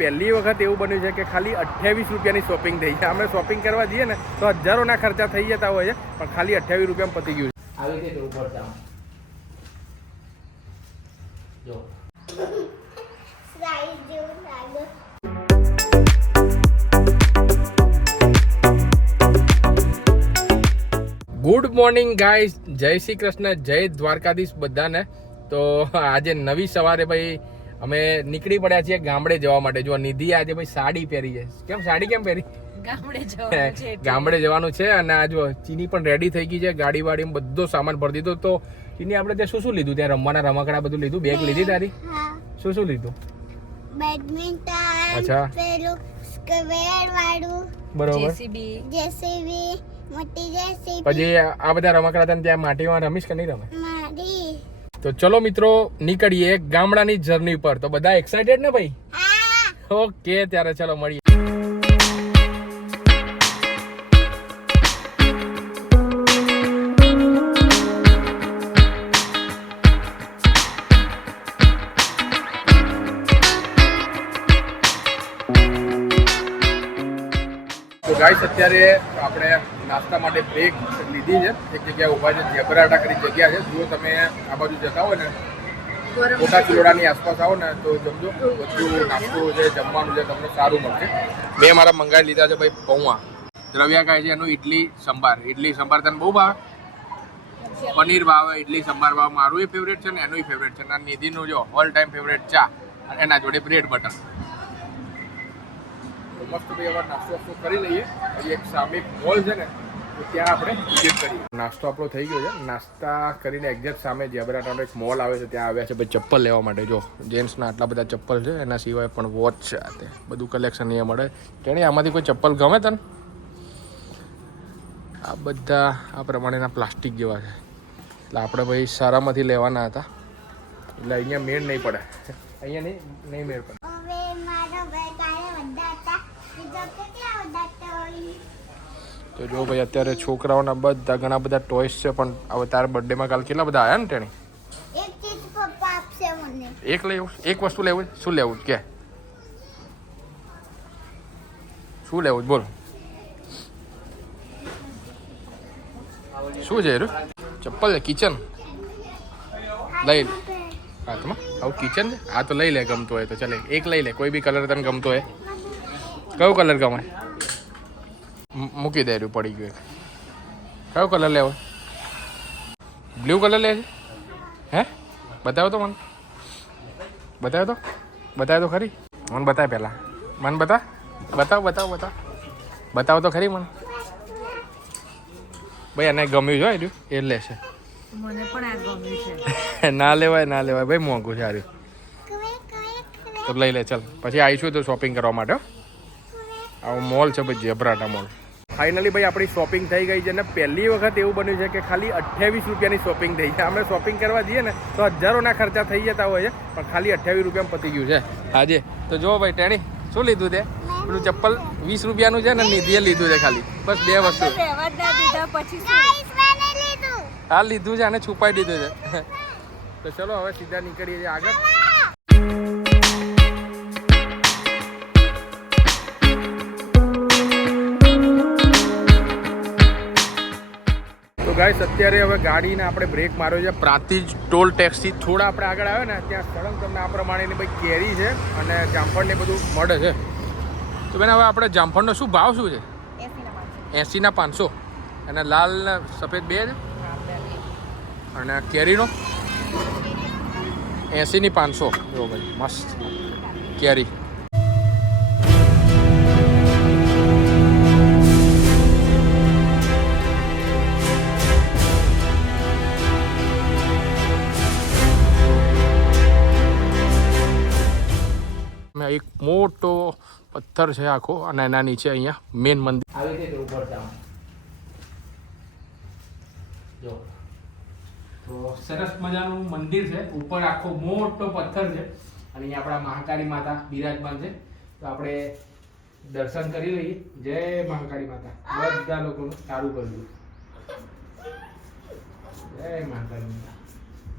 પહેલી વખત એવું બન્યું છે કે ખાલી 28 રૂપિયાની શોપિંગ થઈ છે. અમે શોપિંગ કરવા જઈએ ને તો હજારોના ખર્ચા થઈ જતા હોય છે, પણ ખાલી 28 રૂપિયામાં પતી ગયું છે. આવી રીતે ઉપર જાઓ જો ગુડ મોર્નિંગ ગાઈઝ, જય શ્રી કૃષ્ણ, જય દ્વારકાધીશ બધાને. તો આજે નવી સવારે ભાઈ અમે નીકળી પડ્યા છીએ ગામડે જવા માટે. જો નિધિ આજે ભાઈ સાડી પહેરી છે. કેમ સાડી કેમ પહેરી? ગામડે જવાનું છે. અને આ જો ચીની પણ રેડી થઈ ગઈ છે, ગાડી વાડીમાં બધો સામાન ભરી દીધો. તો ચીની આપણે ત્યાં શું શું લીધું? ત્યાં રમવાના રમકડા બધું લીધું? બેગ લીધી તારી? શું શું લીધું? બેડમિન્ટન, અચ્છા, પેલું સ્ક્વેર વાળું, બરોબર, જેસીબી મોટી જેસીબી. પછી આ બધા રમકડા તને ત્યાં માટીમાં રમીશ કે નહીં રમે? મારી. તો ચલો મિત્રો નીકળીએ ગામડાની જર્ની પર. તો બધા એક્સાઇટેડ ને ભાઈ? ઓકે, ત્યારે ચલો મળીએ. તો ગાઈસ, અત્યારે આપણે નાસ્તા માટે બ્રેક લીધી છે. એક જગ્યાએ ઊભા છે, ઝેબ્રાટા કરી જગ્યા છે. જો તમે આ બાજુ જતા હોય ને, મોટા ચિલોડાની આસપાસ આવો ને તો જમજો. બધું નાસ્તો છે, જમવાનું છે, તમને સારું મળશે. મેં મારા મંગાવી લીધા છે ભાઈ પૌવા. દ્રવ્યા કહે છે એનું ઇડલી સંભાર. ઇડલી સંભાર તને બહુ ભાવે? પનીર ભાવે, ઇડલી સંભાર ભાવે. મારું એ ફેવરેટ છે ને એનું ફેવરેટ છે. અને નિધિનું જો ઓલ ટાઈમ ફેવરેટ ચા, એના જોડે બ્રેડ બટર. મસ્ત ભાઈ હવે નાસ્તો કરી લઈએ. પછી એક સામે મોલ છે ને, તો ત્યાં આપણે વિઝિટ કરીએ. નાસ્તો આપણો થઈ ગયો છે. નાસ્તા કરીને એક્ઝેક્ટ સામે ઝેબ્રાટાનો એક મોલ આવે છે, ત્યાં આવ્યા છે ભાઈ ચપ્પલ લેવા માટે. જો જેન્ટ્સના આટલા બધા ચપ્પલ છે, એના સિવાય પણ વોચ છે. આ તે બધું કલેક્શન અહીંયા મળે. તેની આમાંથી કોઈ ચપ્પલ ગમે તને? આ બધા આ પ્રમાણેના પ્લાસ્ટિક જેવા છે, એટલે આપણે ભાઈ સારામાંથી લેવાના હતા. એટલે અહીંયા મેળ નહીં પડે, અહીંયા નહીં મેળ પડે. હવે મારો ભાઈ કાલે બધા હતા, બીજા કેટલા બધા હોય. તો જો ભાઈ અત્યારે છોકરાઓના બધા ઘણા બધા ટોયસ છે. પણ હવે તારા બર્થડેમાં કાલ કેટલા બધા આવ્યા ને તેની? એક ચીજ પપ્પા આપશે મને. એક લેવું? એક વસ્તુ લેવું? શું લેવું કે? શું લેવું બોલ? શું છે? ચપ્પલ છે? કિચન લઈ હાથમાં? આવું કિચન છે? આ તો લઈ લે, ગમતો હોય તો. ચાલે એક લઈ લે, કોઈ બી કલર તને ગમતો હોય. કયો કલર ગમે? મૂકી દે, રહ્યું પડી ગયું. કયો કલર લેવો? બ્લુ કલર લે છે? હે, બતાવો તો મને. બતાવો તો ખરી મને. બતાવ પહેલાં મને. બતાવો તો ખરી મને. ભાઈ એને ગમ્યું છે રહ્યું, એ લેશે. મને પણ આ ગમ્યું છે. ના લેવાય ભાઈ, મોંઘું છે આ રહ્યું. તો લઈ લે ચાલ. પછી આવીશું તો શોપિંગ કરવા માટે. આવો મોલ છે ભાઈ, ઝેબ્રાટા મોલ. ફાઇનલી ભાઈ આપણી શોપિંગ થઈ ગઈ છે. અને પહેલી વખત એવું બન્યું છે કે ખાલી 28 રૂપિયાની શોપિંગ થઈ છે. અમે શોપિંગ કરવા જઈએ ને તો હજારોના ખર્ચા થઈ જતા હોય છે, પણ ખાલી 28 રૂપિયામાં પતી ગયું છે આજે. તો જો ભાઈ ટેણી શું લીધું તે? પેલું ચપ્પલ 20 રૂપિયાનું છે ને, નિધિએ લીધું છે ખાલી. બસ 2 વસ્તુ. હા લીધું છે, અને છુપાઈ દીધું છે. તો ચલો હવે સીધા નીકળીએ છીએ આગળ. તો ગાઈસ, અત્યારે હવે ગાડીને આપણે બ્રેક માર્યો છે પ્રાંતિજ ટોલ ટેક્સથી થોડા આપણે આગળ આવ્યો ને, ત્યાં સળંગ તમને આ પ્રમાણેની ભાઈ કેરી છે અને જામફળ ને બધું મળે છે. તો બેન હવે આપણે જામફળનો શું ભાવ શું છે? 80ના 500. અને લાલ ને સફેદ બે છે. અને કેરીનો 80ની 500. જો ભાઈ મસ્ત કેરી. એક મોટો પથ્થર છે આખો, અને એના નીચે અહીંયા મેન મંદિર. આવી રીતે ઉપર જાવ જો, તો સરસ મજાનું મંદિર છે. ઉપર આખો મોટો પથ્થર છે, અને અહીંયા આપણા મહાકાળી માતા બિરાજમાન છે. તો આપણે દર્શન કરી લઈએ. જય મહાકાળી માતા. બધા લોકોનું સારું કરજો. જય મહાકાળી માતા.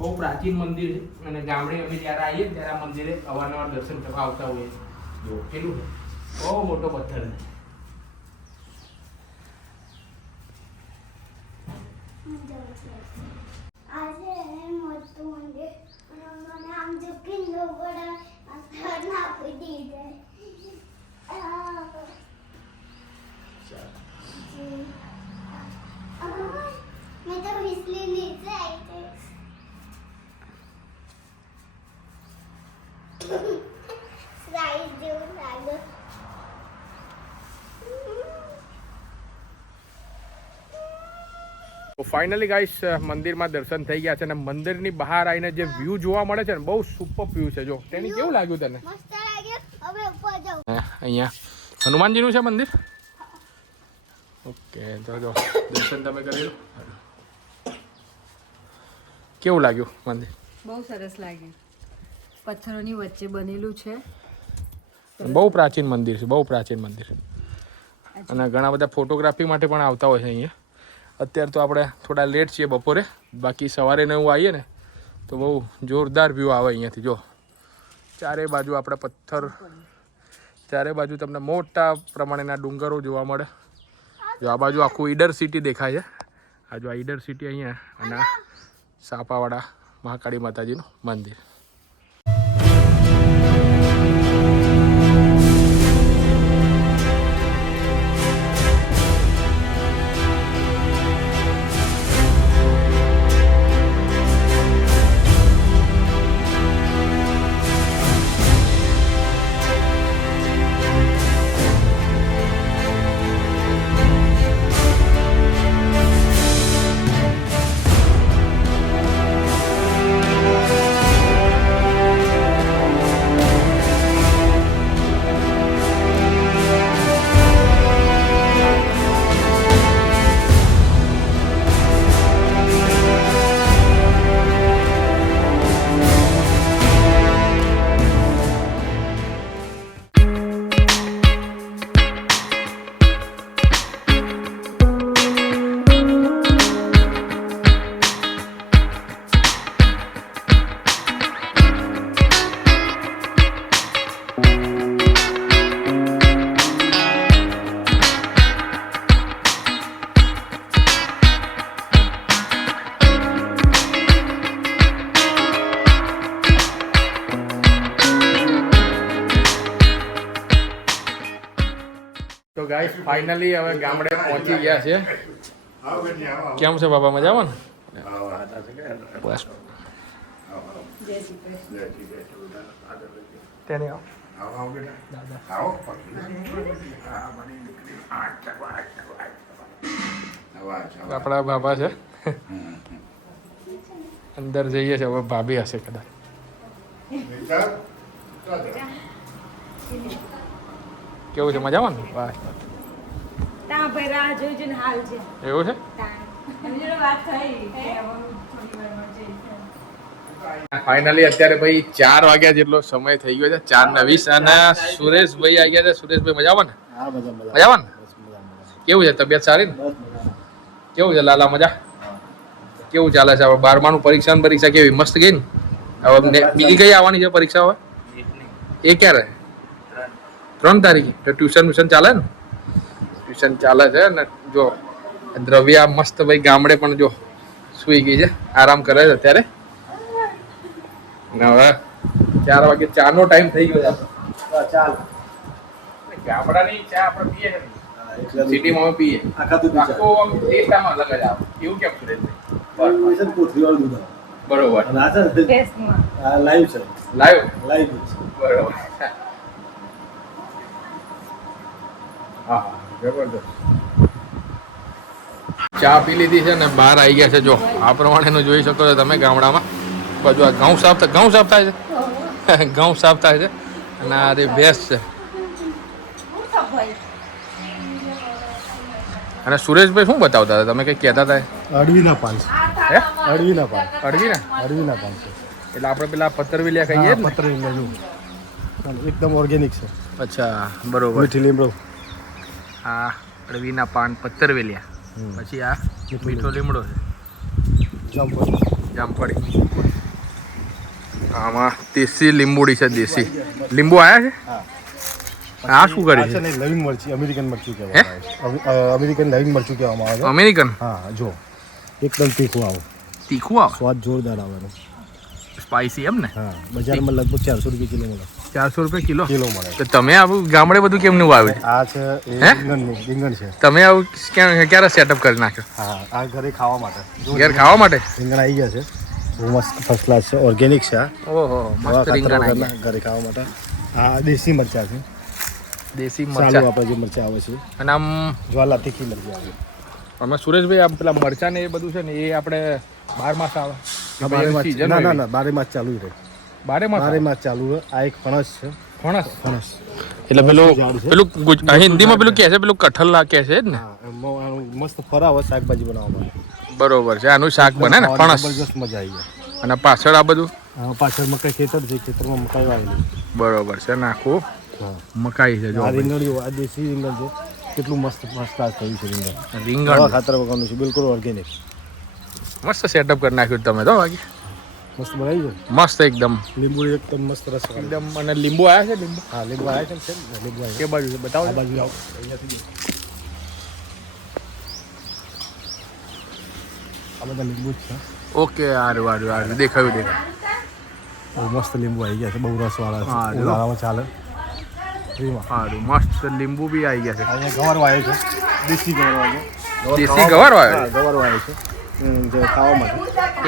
બહુ પ્રાચીન મંદિર છે, અને ગામડે અમે જ્યારે આવીએ ત્યારે આ મંદિરે અવારનવાર દર્શન કરવા આવતા હોઈએ. જો કેટલું બહુ મોટો પથ્થર છે. આજે મોટું મંદિર અને મને આમ ઝૂકીને પડે ના પડી જાય મેં તો વિસલી નીચે આવી સાઈઝ જેવું લાગે. તો ફાઇનલી ગાઈસ મંદિરમાં દર્શન થઈ ગયા છે અને મંદિરની બહાર આવીને જે વ્યૂ જોવા મળે છે ને બહુ સુપર વ્યૂ છે. જો તેની કેવું લાગ્યું તને? મસ્ત લાગ્યું. હવે ઉપર જાઉં. અહીંયા હનુમાનજીનું છે મંદિર. ઓકે તો જો દર્શન તમે કરી લો. કેવું લાગ્યું મંદિર? બહુ સરસ લાગ્યું. પથ્થરોની વચ્ચે બનેલું છે. બહુ પ્રાચીન મંદિર છે, બહુ પ્રાચીન મંદિર. અને ઘણા બધા ફોટોગ્રાફી માટે પણ આવતા હોય છે અહીંયા. અત્યારે તો આપણે થોડા લેટ છીએ બપોરે, બાકી સવારે ને એવું આવીએ ને તો બહુ જોરદાર વ્યૂ આવે અહીંયાથી. જો ચારે બાજુ આપણે પથ્થર, ચારે બાજુ તમને મોટા પ્રમાણેના ડુંગરો જોવા મળે. જો આ બાજુ આખું ઈડર સિટી દેખાય છે. આ જો આ ઈડર સિટી અહીંયા અને આ સાપાવાડા મહાકાળી માતાજીનું મંદિર. તો ગાઈસ ફાઇનલી હવે ગામડે પહોંચી ગયા છે. કેમ છે બાબા, મજામાં ને? બસ તેને આપણા બાબા છે. અંદર જઈએ છે, હવે ભાભી હશે કદાચ. કેવું છે, મજામાં ને? બસ એવું છે. ફાઇનલી અત્યારે ભાઈ 4 વાગ્યા જેટલો સમય થઈ ગયો છે, 4:20 અને સુરેશભાઈ આવી ગયા છે. સુરેશભાઈ મજામાં ને? મજામાં ને? કેવું છે, તબિયત સારી ને? કેવું છે લાલા, મજા? કેવું ચાલે છે? હવે 12માનું પરીક્ષા કેવી મસ્ત ગઈ ને? હવે બીજી કઈ આવવાની છે પરીક્ષા? હવે એ ક્યારે? 3 તારીખે. તો ટ્યુશન ચાલે ને? ટ્યુશન ચાલે છે ને. જો દ્રવ્યા મસ્ત ભાઈ ગામડે પણ જો સૂઈ ગઈ છે, આરામ કરે છે અત્યારે. ને હવે 4 વાગે ચાનો ટાઈમ થઈ ગયો છે. ચાલ ગામડાની ચા આપણે પીએ છે, સિટીમાં પીએ આખો ટેસ્ટ આમાં અલગ જ આવે. એવું કેમ સુરેશભાઈ? બરોબર. લાઈવ છે. લાઈવ બરોબર. હા જબરદસ્ત. ચા પી લીધી છે ને બહાર આવી ગયા છે. જો આ પ્રમાણેનું જોઈ શકો છો તમે ગામડામાં. બાજુ આ ઘઉં સાફ થાય છે. ઘઉં સાફ થાય છે અને આ રે ભેંસ છે. અને સુરેશભાઈ શું બતાવતા હતા? તમે કંઈક કહેતા હતા? અડવીના પાન. હે? અડવીના પાન. અડવીના પાન છે. એટલે આપણે પેલા પત્તરવેલિયા ખાઈએ ને? પત્તરવેલિયા એકદમ ઓર્ગેનિક છે. અચ્છા બરોબર. મીઠી લીમડો. આ અડવીના પાન, પત્તરવેલિયા, પછી આ મીઠો લીમડો છે, જામફળી. આમાં દેશી લીંબુડી છે. દેશી લીંબુ આવ્યા છે. આ શું કરી આ છે ને લવિંગ મરચી, અમેરિકન મરચું કહેવામાં આવે છે. અમેરિકન લવિંગ મરચું કહેવામાં આવે છે. અમેરિકન હા જો એકદમ તીખું આવે, તીખું આવે, સ્વાદ જોરદાર આવે એનો. સ્પાઈસી એમ ને. હા બજારમાં લગભગ 400 રૂપિયા કિલો મળે. 400 રૂપિયા કિલો મળે. તો તમે આવું ગામડે બધું કેમનું વાવ્યું? આ છે એ રીંગણ છે. તમે આવું ક્યારે સેટઅપ કરી નાખ્યો? હા આ ઘરે ખાવા માટે. ઘેર ખાવા માટે રીંગણ આવી ગયા છે, બહુ મસ્ત ફર્સ્ટ ક્લાસ છે, ઓર્ગેનિક છે. ઓહો મસ્ત રીંગણ આવી ગયા. ઘરે ખાવા માટે. આ દેશી મરચા છે, દેશી ચાલુ મરચા. આપણે જે મરચા આવે છે, અને આમ જ્વાલા તીખી મરચા આવે. અમે સુરેશભાઈ આમ પેલા મરચા ને એ બધું છે ને એ આપણે 12 માસ આવે? ના ના ના 12 માસ ચાલુ રહે. 12 માસ ચાલુ રહે. આ એક ફણસ છે. ફણસ એટલે પેલું હિન્દીમાં પેલું કહે છે, પેલું કઠલ કહે છે જ ને. હા મસ્ત ફરાવે શાકભાજી બનાવવા માટે. બરોબર છે, આનું શાક બને ને ફણસ. જબરજસ્ત મજા આવી જાય. અને પાછળ આ બધું પાછળ મકાઈ ખેતર છે, ખેતરમાં મકાઈ વાવેલી. બરોબર છે ને આખું મકાઈ છે. જો આ રીંગણ, આ દેશી રીંગણ છે, કેટલું મસ્ત ફર્સ્ટ ક્લાસ થયું છે રીંગણ. રીંગણ ખાતર વગરનું છે, બિલકુલ ઓર્ગેનિક. મસ્ત સેટઅપ કરી નાખ્યું તમે તો. બાકી મસ્ત બનાવી છે, મસ્ત એકદમ. લીંબુ એકદમ મસ્ત રસ એકદમ. અને લીંબુ આવ્યા છે? લીંબુ હા લીંબુ આવ્યા છે, લીંબુ આવ્યા. કે બાજુ છે બતાવો. આ બાજુ આવો, અહીંયાથી આ બધા લીંબુ જ છે. ઓકે આરું દેખાયું. બહુ મસ્ત લીંબુ આવી ગયા છે, બહુ રસવાળા છે, હા, ઉનાળામાં ચાલે. સારું મસ્ત લીંબુ બી આવી ગયા છે. અહીંયા ગવાર વાયો છે, દેશી ગવાર વાયો છે. દેશી ગવાર વાયો? હા ગવાર વાયો છે, જે ખાવા માટે.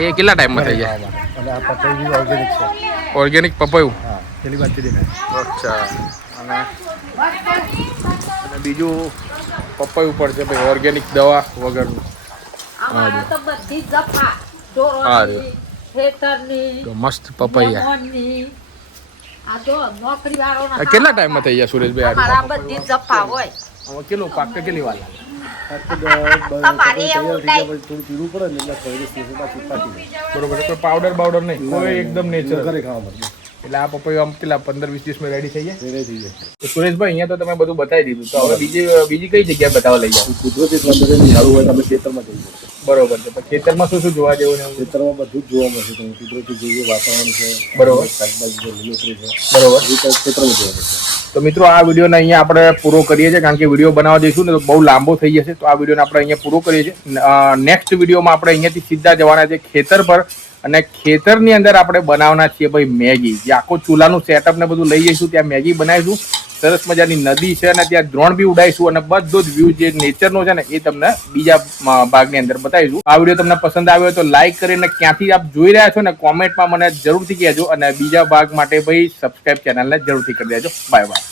એ કેટલા ટાઈમમાં થઈ જાય? અને આ પપૈયું બી ઓર્ગેનિક છે. ઓર્ગેનિક પપૈયું? હા પેલી બાજુ દેખાય. અચ્છા. અને બીજું પપૈયું પર છે ભાઈ, ઓર્ગેનિક દવા વગરનું. અમારા તો બધી જ જફા હા. ઢોરોની, ખેતરની, તો મસ્ત પપૈયા. મહેમાનની. આ જો નોકરી વાળો કેટલા ટાઈમમાં થઈ જાય સુરેશભાઈ? અમારા બધી જ જફા હોય. આમાં કેટલું પાક કેટલી વાર? તમારે એવું નહીં. થોડું પીવું પડે ને એટલે 30 દિવસ પાછી પાકી જાય. બરોબર. કોઈ પાવડર નહીં, કોઈ એકદમ નેચરલ. ઘરે ખાવા માટે એટલે આ પપૈયું આમ કેટલા 15-20 દિવસમાં રેડી થઈ જાય? રેડી થઈ જાય. તો સુરેશભાઈ અહીંયા તો તમે બધું બતાવી દીધું, તો હવે બીજી કઈ જગ્યાએ બતાવવા લઈ જાવ? કુદરતી સૌંદર્યની સારું હોય તમે ખેતરમાં જઈ શકો. બરોબર છે. પણ ખેતરમાં શું જોવા જેવું ને એવું? ખેતરમાં બધું જ જોવા મળશે તમને. કુદરતી જેવું વાતાવરણ છે, બરોબર. શાકભાજી છે, લીલોતરી છે, બરોબર. એ તો ખેતરમાં જોવા મળશે. તો મિત્રો આ વિડીયોને અહીંયા આપણે પૂરો કરીએ છીએ, કારણ કે વિડીયો બનાવવા જઈશું ને તો બહુ લાંબો થઈ જશે. તો આ વિડીયોને આપણે અહીંયા પૂરો કરીએ છીએ. નેક્સ્ટ વિડીયોમાં આપણે અહીંયાથી સીધા જવાના છે ખેતર પર, અને ખેતરની અંદર આપણે બનાવવાના છીએ ભાઈ મેગી. જે આખો ચૂલાનું સેટઅપ ને બધું લઈ જઈશું, ત્યાં મેગી બનાવીશું. સરસ મજાની નદી છે અને ત્યાં દ્રોણ બી ઉડાઈશું, અને બધો જ વ્યૂ જે નેચરનો છે ને એ તમને બીજા ભાગની અંદર બતાવીશું. આ વિડીયો તમને પસંદ આવ્યો તો લાઈક કરીને ક્યાંથી આપ જોઈ રહ્યા છો ને કોમેન્ટમાં મને જરૂરથી કહેજો, અને બીજા ભાગ માટે ભાઈ સબસ્ક્રાઇબ ચેનલને જરૂરથી કરી દેજો. Bye bye.